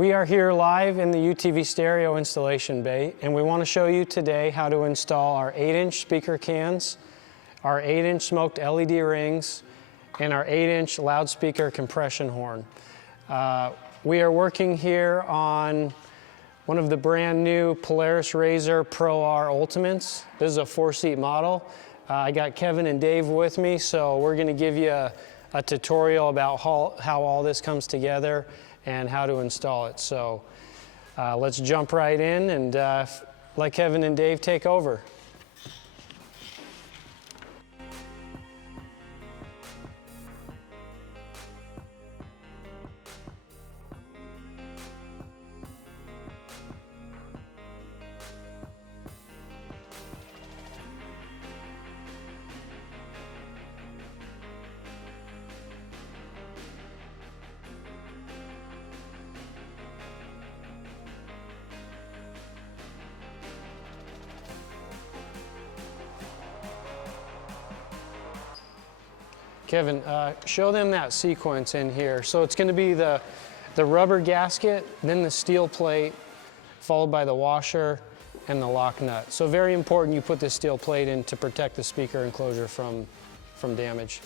We are here live in the UTV Stereo installation bay, and we want to show you today how to install our 8-inch speaker cans, our 8-inch smoked LED rings, and our 8-inch loudspeaker compression horn. We are working here on one of the brand new Polaris RZR Pro R Ultimates. This is a 4-seat model. I got Kevin and Dave with me, so we're going to give you a tutorial about how all this comes together and how to install it. So let's jump right in and let Kevin and Dave take over. Kevin, show them that sequence in here. So it's going to be the rubber gasket, then the steel plate, followed by the washer and the lock nut. So very important you put this steel plate in to protect the speaker enclosure from damage.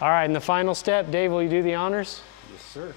All right, and the final step, Dave, will you do the honors? Yes, sir.